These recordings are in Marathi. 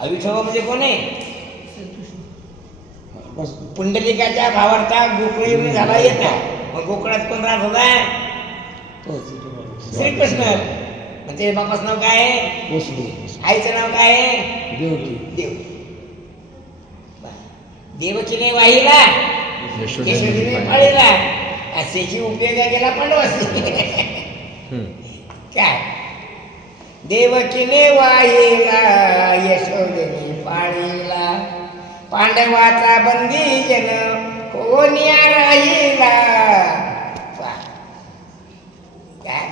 अविठोबा म्हणजे कोण आहे? पुंडलिकाच्या भावार्था गोकुळी झाला येता. मग गोकुळात कोण राहत होता? श्रीकृष्ण. म्हणजे बापाचं नाव काय आहे? आईचं नाव काय आहे? देव. देवकीने वाहिला, यशोदीने पाळीला, असेची उपयोग केला पांडवासी. काय? देवकीने वाहिला, यशोदीने पाळीला, पांडवाचा बंदी जन कोण्या राहिला. काय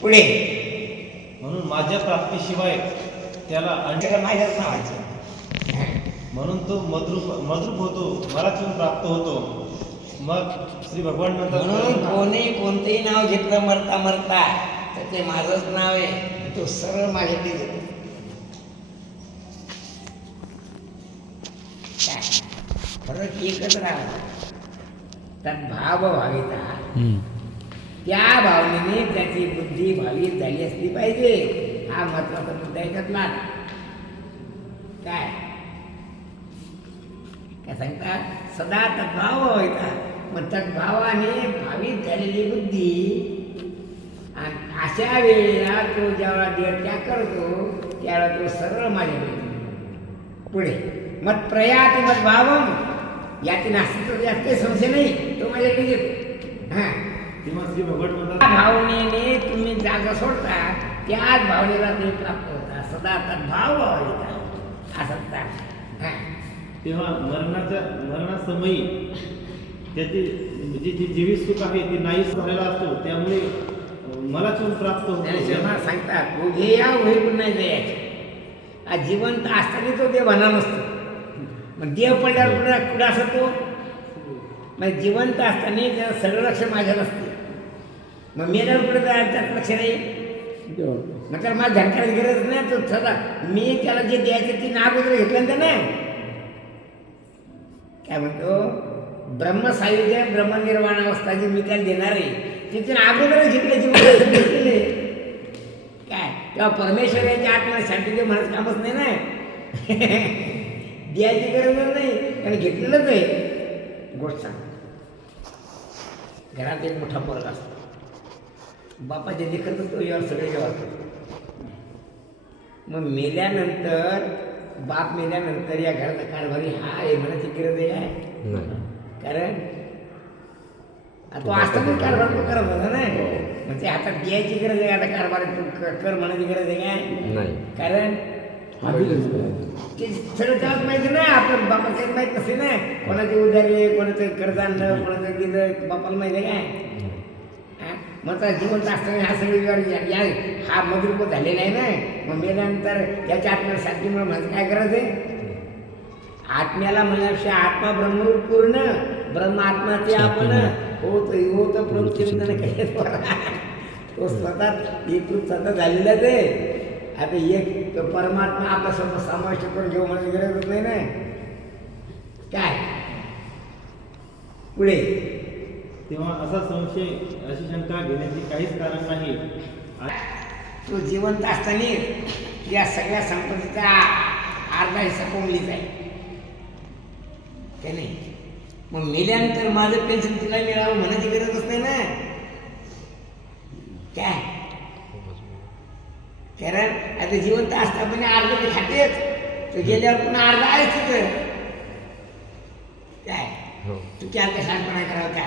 पुढे? म्हणून माझ्या प्राप्तीशिवाय त्याला माझ्याच नावाचं. म्हणून तो मद्रूप होतो, मला चून प्राप्त होतो. मग श्री भगवान म्हणतात, म्हणून कोणी कोणतेही नाव घेतलं मरता मरता तर ते माझंच नाव आहे, तो सरळ माझ्याकडे देतो. फरक एकच राहतो, त्यात भाव भाविता. त्या भावनेने त्याची बुद्धी भावित झाली असली पाहिजे. हा महत्वाचा मुद्दा आहे त्यातला. काय काय सांगतात? सदा तद्भाव व्हायचा. मग तद्भावाने भावित झालेली बुद्धी, अशा वेळेला तो जेव्हा देवत्याग करतो त्यावेळेला तो सरळ माझ्याकडे. पुढे मत प्रयाती मत भावम, याची नास्तित्व यात काही संशय नाही, तो माझ्याकडे येतो. हां, तेव्हा श्री भगवान म्हणतात, भावनेने तुम्ही जागा सोडता त्याच भावनेला ते प्राप्त होता. सदा तद्भाव व्हायचा असं. तेव्हा मरणासमयी त्याची जी जीवित सुख आहे ती नाहीच झालेला असतो. त्यामुळे मला चून प्राप्त होतो. सांगतात उभे या उभे पण नाही द्यायचे. जिवंत असताना तो देव म्हणा नसतो. मग देव पडल्यावर कुठं असं तो मग जिवंत असताना त्याचं सगळं लक्ष माझ्या नसते. मग मेल्यावर कुठे त्यात लक्ष नाही. मग त्याला मला धनकाराची गरज नाही. तो सदा मी त्याला जे द्यायचे ती नाग वगैरे घेतलं ना. काय म्हणतो? ब्रह्मसायुज्य ब्रह्मनिर्वाण अवस्था जी मी त्याला देणार आहे तिथे अगोदर घेतलं जीवन घेतलेले. काय तेव्हा परमेश्वर याच्या आत्मा शांती म्हणत कामच नाही ना. द्यायची गरज नाही, कारण घेतलेलंच आहे. गोष्ट सांग, घरात एक मोठा पोरगा असतो, बापाचे लेखत असतो, यावर सगळे व्यवहार करतो. मग मेल्यानंतर बाप मेल्यानंतर या घराचा कारभारी हा आहे म्हणायची गरज आहे काय? कारण तो असताना कारभार तो करत होता ना. मग ते हातात द्यायची गरज आहे, आता कारभार कर म्हणायची गरज आहे काय? कारण ते सगळं त्यालाच माहिती ना. आपण बापा काही माहीत नसते ना. कोणाचे उधारले, कोणाचं कर्ज आणलं, कोणाचं दिलं, बापाला माहिती आहे काय? मग जिवंत असताना हा सगळे या हा मजरूप झालेला आहे ना. मग मेल्यानंतर याच्या आत्म्याला शांतीमुळे माझं काय गरज आहे? आत्म्याला म्हणण्यापेक्षा आत्मा ब्रह्मरूप पूर्ण, ब्रह्म आत्मा ते आपण होत प्रभुचिंतन काही तो स्वतः एकरूप स्वतः झालेलाच आहे. आता एक परमात्मा आपला स्वतः समाविष्ट करून घेऊ म्हणायची गरजच नाही ना. काय पुढे? तेव्हा असा संशय, अशी शंका घेण्याचे काहीच कारण नाही. तो जिवंत असताना या सगळ्या संपत्तीचा अर्धा हिस्सा कोंबलीच आहे काय नाही. मग मेल्यानंतर माझं पेन्शन तिला मिळावं म्हणायची गरजच नाही ना. काय कारण आता जिवंत असताना अर्ध ते खातेच, तो गेल्यावर पुन्हा अर्धा आहेच तिथं. काय तू क्या आता शांतपणा करावं का?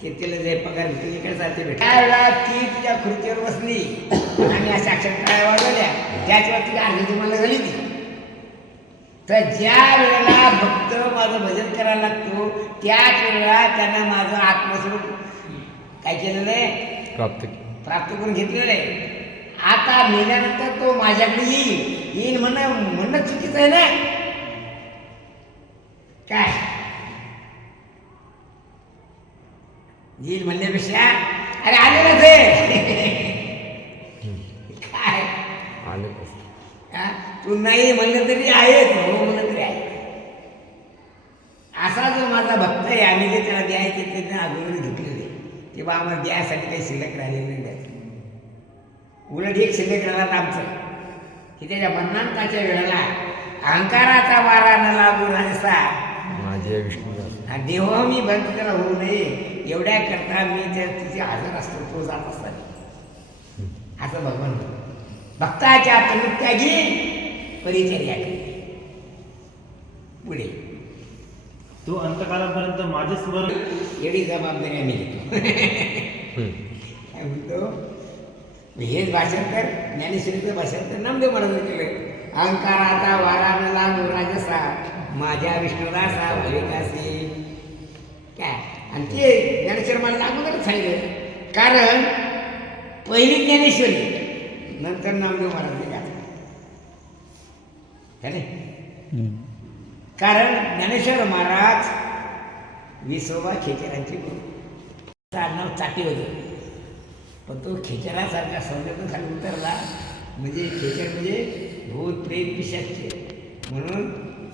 की तिला जे पगार भेटली इकडे जाते भेट. त्यावेळेला ती तिच्या खुर्चीवर बसली आणि अशा अक्षर काय वाजवल्या, त्याच वेळा तिला अर्धी तुम्हाला झाली ती. तर ज्या वेळेला भक्त माझं भजन करायला लागतो त्याच वेळेला त्यांना माझं आत्मस्वरूप काय केलेलं आहे? प्राप्त करून घेतलेलं आहे. आता मेल्यानंतर तो माझ्याकडे येईल म्हणणं चुकीचं आहे ना. काय येईल म्हणण्यापेक्षा अरे आलेलंच आहे. काय तू नाही म्हणलं तरी आहेच, हो म्हणलं तरी आहे. असा जो माझा भक्त आहे, आम्ही जे त्याला द्यायचे ते अगोदर घेतलेले किंवा आम्हाला द्यायसाठी काही शिल्लक राहिलेलं नाही द्यायचं. उलट एक शिल्लक राहिला आमचं की त्याच्या मरणांताच्या वेळेला अहंकाराचा वारा न लागू राजसा माझे विष्णुदास हा देव मी बंद त्याला होऊ नये एवढ्या करता मी त्या तिथे हजर असतो तो जात असताना असं भगवान भक्ताच्या तनुत्यागी परिचर्या केली. पुढे तो अंतकालापर्यंत माझे स्मरण एवढी जबाबदारी आम्ही घेतो. काय म्हणतो हेच भाषांतर ज्ञानेश्वरीचं भाषांतर नामदेव महाराजांनी केलं. अहंकाराचा वारा न लागू राजसा माझ्या विष्णुदासा भाविकासी काय आणि ते ज्ञानेश्वर मला अगोदरच सांगितलं. कारण पहिली ज्ञानेश्वरी नंतर नामदेव महाराज गाथा. कारण ज्ञानेश्वर महाराज विसोबा खेचरांची गुरु आडनाव चाटी होतं पण तो खेचरासारखा सौंदर्यातून खाली उतरला म्हणजे खेचर म्हणजे भूत प्रेत पिशाच म्हणून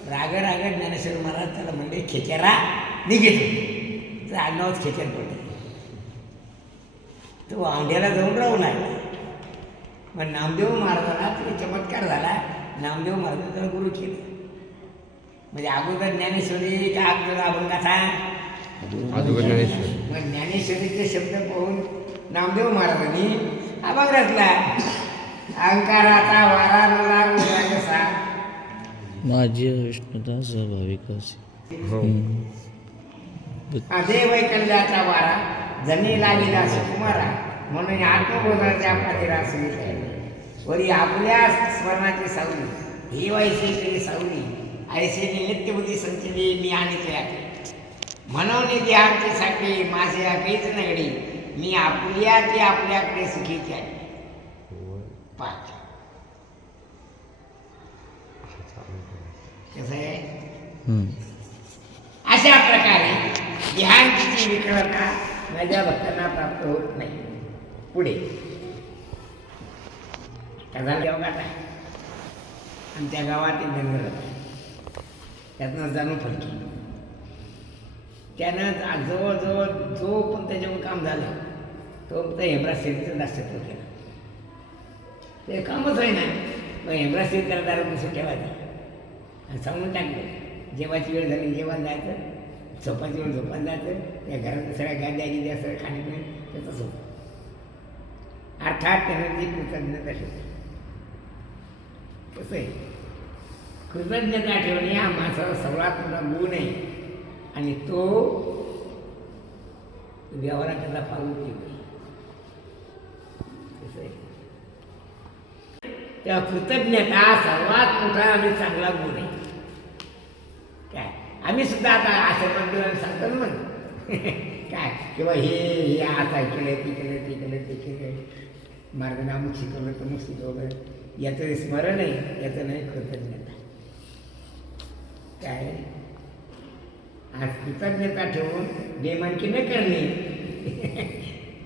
राग ज्ञानेश्वर महाराज त्याला म्हणजे खेचरा निघेत तर आडनावच खेचर पडलं. तो औंढ्याला जाऊन राहू लागला. मग नामदेव महाराजाला तरी चमत्कार झाला. नामदेव महाराजांनी त्याला गुरु केलं. म्हणजे अगोदर ज्ञानेश्वरी का अगोदर अभंगाथा अगोदर ज्ञानेश्वरी. मग ज्ञानेश्वरीचे शब्द पाहून नामदेव महाराजांनी अभंग रचला. अहंकाराचा वारा न लागू राजसा माझी विष्णुदास भाविकासी. अधे वैकल्याचा वारा जनी लागेला सुकुमारा म्हणून आत्मबोधाच्या पाठीरास वरी आपल्या स्मरणाची सावली ही वैसे केली सावली ऐसे नित्यबुद्धी संचली मी आणि त्या म्हणून देहांची साखळी माझे काहीच नगडी मी आपल्या ती आपल्याकडे सुखीची आहे. पाच कसं आहे अशा प्रकारे ध्यानची विकलता माझ्या भक्तांना प्राप्त होत नाही. पुढे त्याचा देवघाट आहे आणि त्या गावातील जंगल त्यातनं जाणून फलकी त्यानं जवळजवळ जो पण त्याच्यावर काम झालं तो फक्त हेमराज शेतीचं दास्यत्व केलं. ते कामच आहे ना मग हेमराज शेती त्याला दारू पुसून ठेवायचं आणि सांगून टाकलं जेवायची वेळ झाली जेवण जायचं झोपायची वेळ झोपायला जायचं त्या घरात सगळ्या गाद्या गिद्या सगळं खाणेपिणे त्याचंच होतं. अर्थात त्यानं जी कृतज्ञता ठेवली. कसं आहे कृतज्ञता ठेवणे हा माणसाचा सर्वात मोठा गुण आहे आणि तो व्यवहारात त्याचा फार उपयोग आहे. कसं आहे तेव्हा कृतज्ञता सर्वात मोठा आणि चांगला गुण आहे. काय आम्ही सुद्धा आता आशीर्वाद देऊन सांगतो ना मग काय किंवा हे आता केलं ते केलं ते केलं ते केलं मार्गाने अमुक शिकवलं तमुक शिकवलं याचं स्मरण आहे याचं नाही कृतज्ञता. काय आज कृतज्ञता ठेवून बेमानकी न करणे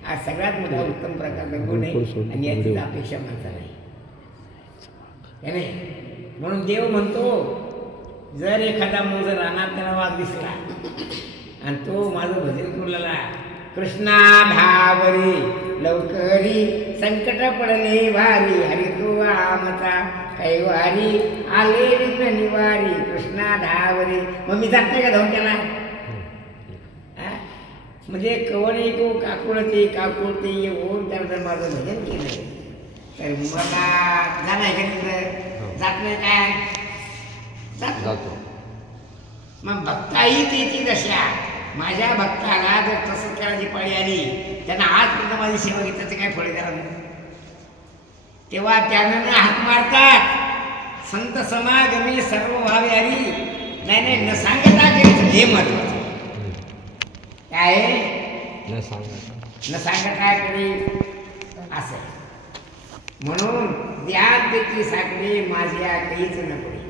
हा सगळ्यात मोठा उत्तम प्रकारचा गुण आहे आणि याचीच अपेक्षा माणसाला आहे. नाही म्हणून देव म्हणतो जर एखादा मूळ रानात त्याला वाघ दिसला आणि तो माझं भजन करू लागला कृष्णा धावरी लवकरी संकट पडले भारी हरी तू आमचा कैवारी आले विघ्न निवारी कृष्णा धावरी. मग मी जात नाही का धावून त्याला म्हणजे कवणी को काकुळते येऊन त्याला जर माझं भजन केलं तर मला जाणं आहे का तिकडं जात नाही काय जातो. मग भक्ताही त्याची दशा माझ्या भक्ताला जर तसंच करायची पाळी आली त्यांना आजपर्यंत माझी सेवा घेतल्याचं काय फळ करा तेव्हा त्यानं हात मारतात संत समागमी सर्व व्हावे हरी. नाही न सांगता करायचं हे महत्वाचं काय न सांगता काय करी असं म्हणून ध्यान त्याची साखळी माझ्या काहीच न पडे.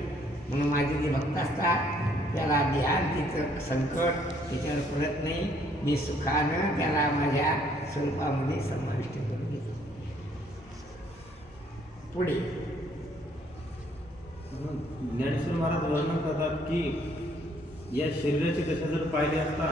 म्हणून माझे जे भक्त असतात त्याला ध्यान तिचं संकट त्याच्यावर पडत नाही. मी सुखानं त्याला माझ्या स्वरूपामध्ये समाविष्ट करून घेतो. पुढे ज्ञानेश्वर महाराज वर्णन करतात की या शरीराची दशा जर पाहिली असता